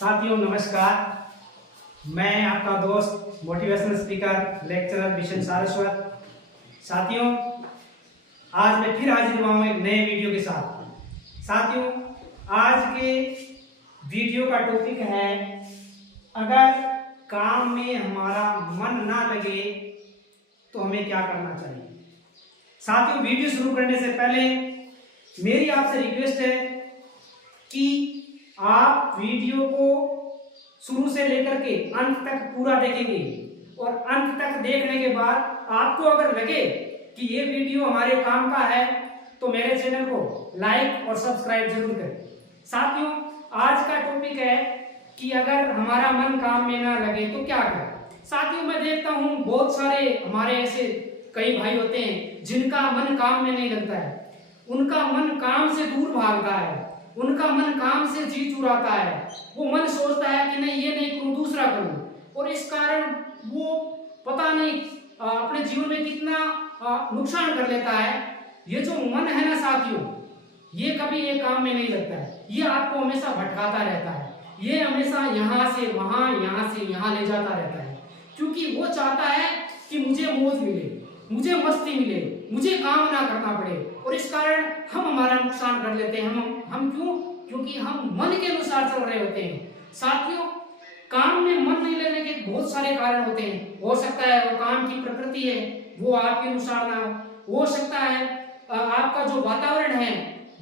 साथियों नमस्कार, मैं आपका दोस्त motivational speaker lecturer Bishan Saraswat. साथियों आज मैं फिर हाजिर हुआ हूँ एक नए वीडियो के साथ। साथियों आज के वीडियो का टॉपिक है, अगर काम में हमारा मन ना लगे तो हमें क्या करना चाहिए। साथियों वीडियो शुरू करने से पहले मेरी आपसे रिक्वेस्ट है कि आप वीडियो को शुरू से लेकर के अंत तक पूरा देखेंगे और अंत तक देखने के बाद आपको अगर लगे कि ये वीडियो हमारे काम का है तो मेरे चैनल को लाइक और सब्सक्राइब जरूर करें। साथियों आज का टॉपिक है कि अगर हमारा मन काम में ना लगे तो क्या करें। साथियों मैं देखता हूँ बहुत सारे हमारे ऐसे कई भाई होते हैं जिनका मन काम में नहीं लगता है, उनका मन काम से दूर भागता है, उनका मन काम से जी चुराता है। वो मन सोचता है कि नहीं ये नहीं करूं दूसरा करूं, और इस कारण वो पता नहीं अपने जीवन में कितना नुकसान कर लेता है। ये जो मन है ना साथियों, ये कभी एक काम में नहीं लगता है, ये आपको हमेशा भटकाता रहता है, ये हमेशा यहाँ से यहाँ ले जाता रहता है, क्योंकि वो चाहता है कि मुझे मौज मिले, मुझे मस्ती मिले, मुझे काम ना करना पड़े, और इस कारण हम हमारा नुकसान कर लेते हैं। हम क्यों? क्योंकि हम मन के अनुसार चल रहे होते हैं। साथियों काम में मन नहीं लगने के बहुत सारे कारण होते हैं। हो सकता है वो काम की प्रकृति है वो आपके अनुसार ना हो सकता है आपका जो वातावरण है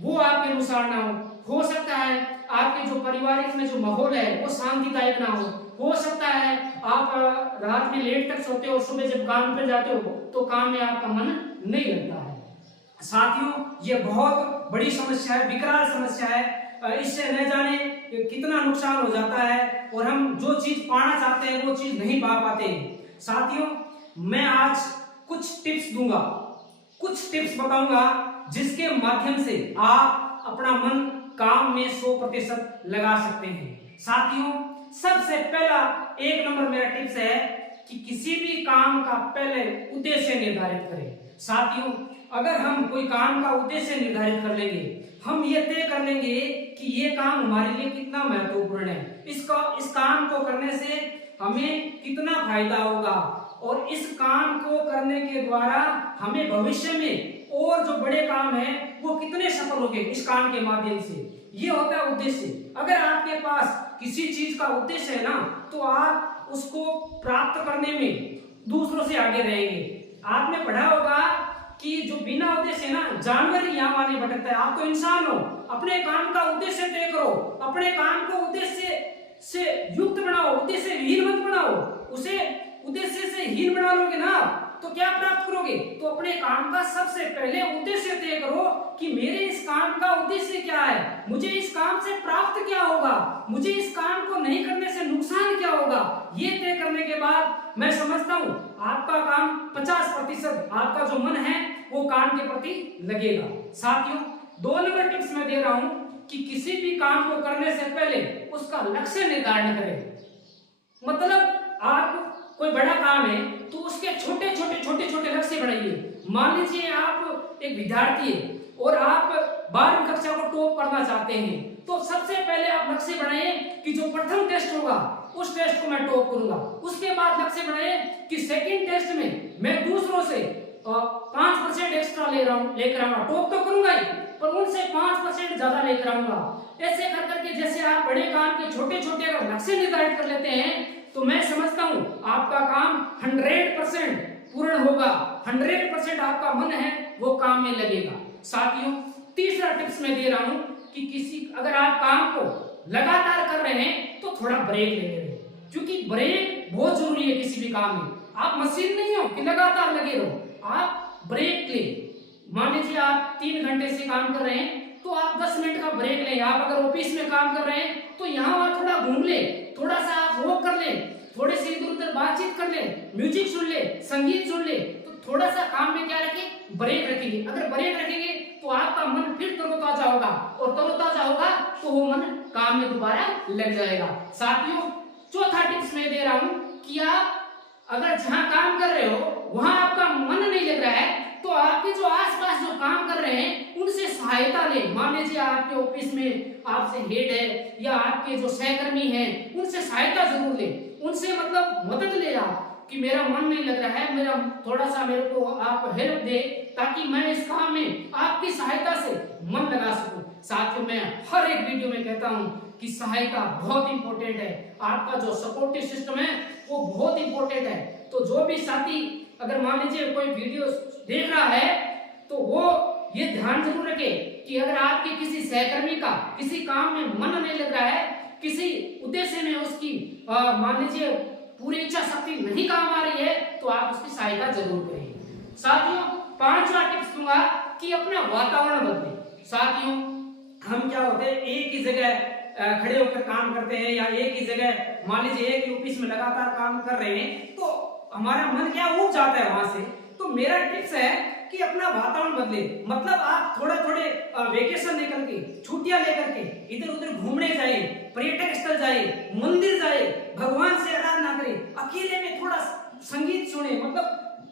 वो आपके अनुसार ना हो सकता है आपके जो पारिवारिक में जो माहौल है वो शांतिदायक ना हो सकता है आप रात में लेट तक सोते हो, सुबह जब काम पे जाते हो तो काम में आपका मन नहीं लगता है। साथियों ये बहुत बड़ी समस्या है, विकराल समस्या है। इससे न जाने कितना नुकसान हो जाता है और हम जो चीज पाना चाहते हैं वो चीज नहीं पा पाते हैं। साथियों मैं आज कुछ टिप्स दूंगा, कुछ टिप्स बताऊंगा जिसके माध्यम से आप अपना मन काम में 100% लगा सकते हैं। साथियों सबसे पहला एक नंबर मेरा टिप्स है कि किसी भी काम का पहले उद्देश्य निर्धारित करें। साथियों अगर हम कोई काम का उद्देश्य निर्धारित कर लेंगे, हम ये तय कर लेंगे कि ये काम हमारे लिए कितना महत्वपूर्ण है, इस काम को करने से हमें कितना फायदा होगा और इस काम को करने के द्वारा हमें भविष्य में और जो बड़े काम है वो कितने सफल होंगे इस काम के माध्यम से, ये होता है उद्देश्य। अगर आपके पास किसी चीज का उद्देश्य है ना तो आप उसको प्राप्त करने में दूसरों से आगे रहेंगे। आपने पढ़ा होगा कि जो बिना उद्देश्य है ना जानवर ही यहाँ वहां नहीं भटकता है। आप तो इंसान हो, अपने काम का उद्देश्य तय करो, अपने काम को उद्देश्य से युक्त बनाओ, उद्देश्य हीन मत बनाओ। उसे उद्देश्य से हीन बना लोगे ना तो क्या प्राप्त करोगे? तो अपने काम का सबसे पहले उद्देश्य तय करो कि मेरे इस काम का उद्देश्य क्या है, मुझे इस काम से प्राप्त क्या होगा, मुझे इस काम को नहीं करने से नुकसान क्या होगा। ये तय करने के बाद मैं समझता हूँ आपका काम 50% आपका जो मन है वो काम के प्रति लगेगा। साथियों 2 नंबर टिप्स मैं दे रहा हूँ कि किसी भी काम को करने से पहले उसका लक्ष्य निर्धारण करें। मतलब आप कोई बड़ा काम है तो उसके छोटे छोटे लक्ष्य बनाइए। मान लीजिए आप एक विद्यार्थी है और आप 12वीं कक्षा को टॉप करना चाहते हैं तो सबसे पहले आप लक्ष्य बनाइए कि जो प्रथम टेस्ट होगा उस टेस्ट को मैं टॉप करूंगा। उसके बाद लक्ष्य बनाइए कि सेकंड टेस्ट में मैं दूसरों से 5% एक्स्ट्रा लेकर आऊंगा, टॉप तो करूंगा ही पर उनसे 5% ज्यादा लेकर आऊंगा। ऐसे कर करके जैसे आप बड़े काम के छोटे छोटे अगर लक्ष्य निर्धारित कर लेते हैं तो मैं समझता हूं आपका काम 100% पूर्ण होगा, 100% आपका मन है वो काम में लगेगा। साथियों तीसरा टिप्स मैं दे रहा हूं कि अगर आप काम को लगातार कर रहे हैं तो थोड़ा ब्रेक ले लें, क्योंकि ब्रेक बहुत जरूरी है किसी भी काम में। आप मशीन नहीं हो कि लगातार लगे रहो, आप ब्रेक ले। मान लीजिए आप 3 घंटे से काम कर रहे हैं तो आप 10 मिनट का ब्रेक लें। आप अगर ऑफिस में काम कर रहे हैं तो यहाँ वहां थोड़ा घूम ले, थोड़ा सा आप वॉक कर ले, थोड़े से इधर उधर बातचीत कर ले, म्यूजिक सुन ले, संगीत सुन ले, तो थोड़ा सा काम में क्या रखें, ब्रेक रखेंगे। अगर ब्रेक रखेंगे तो आपका मन फिर तरोताजा होगा और तरोताजा होगा तो वो मन काम में दोबारा लग जाएगा। साथियों चौथा टिप्स मैं दे रहा हूं कि आप अगर जहां काम कर रहे हो वहां आपका मन नहीं लग रहा है तो तो आपके जो आसपास जो काम कर रहे हैं उनसे सहायता ले। मान लीजिए आपके ऑफिस में आपसे हेड है या आपके जो सहकर्मी हैं उनसे सहायता जरूर ले, उनसे मतलब मदद ले आप कि मेरा मन नहीं लग रहा है, मेरा थोड़ा सा मेरे को आप हेल्प दे ताकि मैं इस काम में आपकी सहायता से मन लगा सकूं। साथियों मैं हर एक वीडियो में कहता हूं कि सहायता बहुत इंपॉर्टेंट है, आपका जो सपोर्टिव सिस्टम है वो बहुत इंपॉर्टेंट है। तो जो भी साथी अगर मान लीजिए कोई वीडियो देख रहा है तो वो ये ध्यान जरूर रखे कि अगर आपके किसी सहकर्मी का किसी काम में मन नहीं लग रहा है, किसी उद्देश्य में उसकी मान लीजिए पूरी इच्छा शक्ति नहीं काम आ रही है तो आप उसकी सहायता जरूर करें। साथियों पांचवा टिप्स दूंगा कि अपना वातावरण बदले। साथियों हम क्या होते हैं एक ही जगह खड़े होकर काम करते हैं या एक ही जगह मान लीजिए एक ही ऑफिस में लगातार काम कर रहे हैं तो हमारा मन क्या उब जाता है वहां से। तो मेरा टिप्स है कि अपना वातावरण बदले, मतलब आप थोड़े वेकेशन लेकर के छुट्टियां लेकर के इधर उधर घूमने जाए, पर्यटक स्थल जाए, मंदिर जाए, भगवान से आराधना करें, अकेले में थोड़ा संगीत सुने। मतलब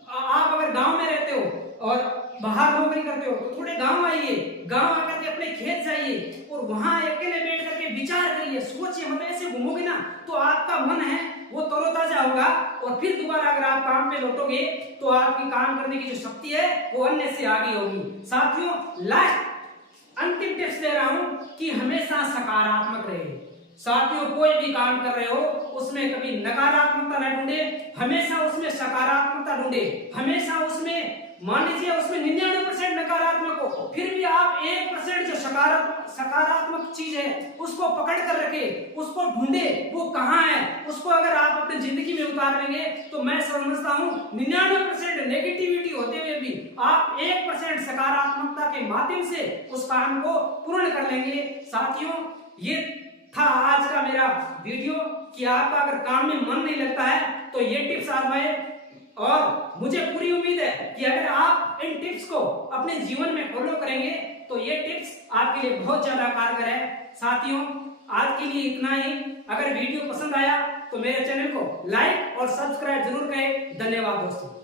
आप अगर गांव में रहते हो और बाहर नौकरी करते हो तो थोड़े गांव आइए, गांव आकर के अपने खेत जाइए और वहां अकेले बैठ करके विचार करिए, सोचिए। मतलब ऐसे घूमोगे ना तो आपका मन है वो तरोताजा होगा और फिर दोबारा अगर आप काम पे लौटोगे तो आपकी काम करने की जो शक्ति है वो अन्य से आगे होगी। साथियों लास्ट अंतिम टिप्स दे रहा हूं कि हमेशा सकारात्मक रहे। साथियों कोई भी काम कर रहे हो उसमें कभी नकारात्मकता न ढूंढे, हमेशा उसमें सकारात्मकता ढूंढे। हमेशा उसमें मान लीजिए उसमें 99% नकारात्मक हो, फिर भी आप 1% जो सकारात्मक चीज है उसको पकड़ कर रखे, उसको ढूंढे वो कहाँ है। उसको अगर आप अपनी जिंदगी में उतार लेंगे तो मैं समझता हूँ 99% नेगेटिविटी होते हुए भी आप 1% सकारात्मकता के माध्यम से उस काम को पूर्ण कर लेंगे। साथियों ये था आज का मेरा वीडियो कि आपका अगर काम में मन नहीं लगता है तो ये टिप्स आजमाए और मुझे पूरी उम्मीद है कि अगर आप इन टिप्स को अपने जीवन में फॉलो करेंगे तो ये टिप्स आपके लिए बहुत ज्यादा कारगर है। साथियों आज के लिए इतना ही। अगर वीडियो पसंद आया तो मेरे चैनल को लाइक और सब्सक्राइब जरूर करें। धन्यवाद दोस्तों।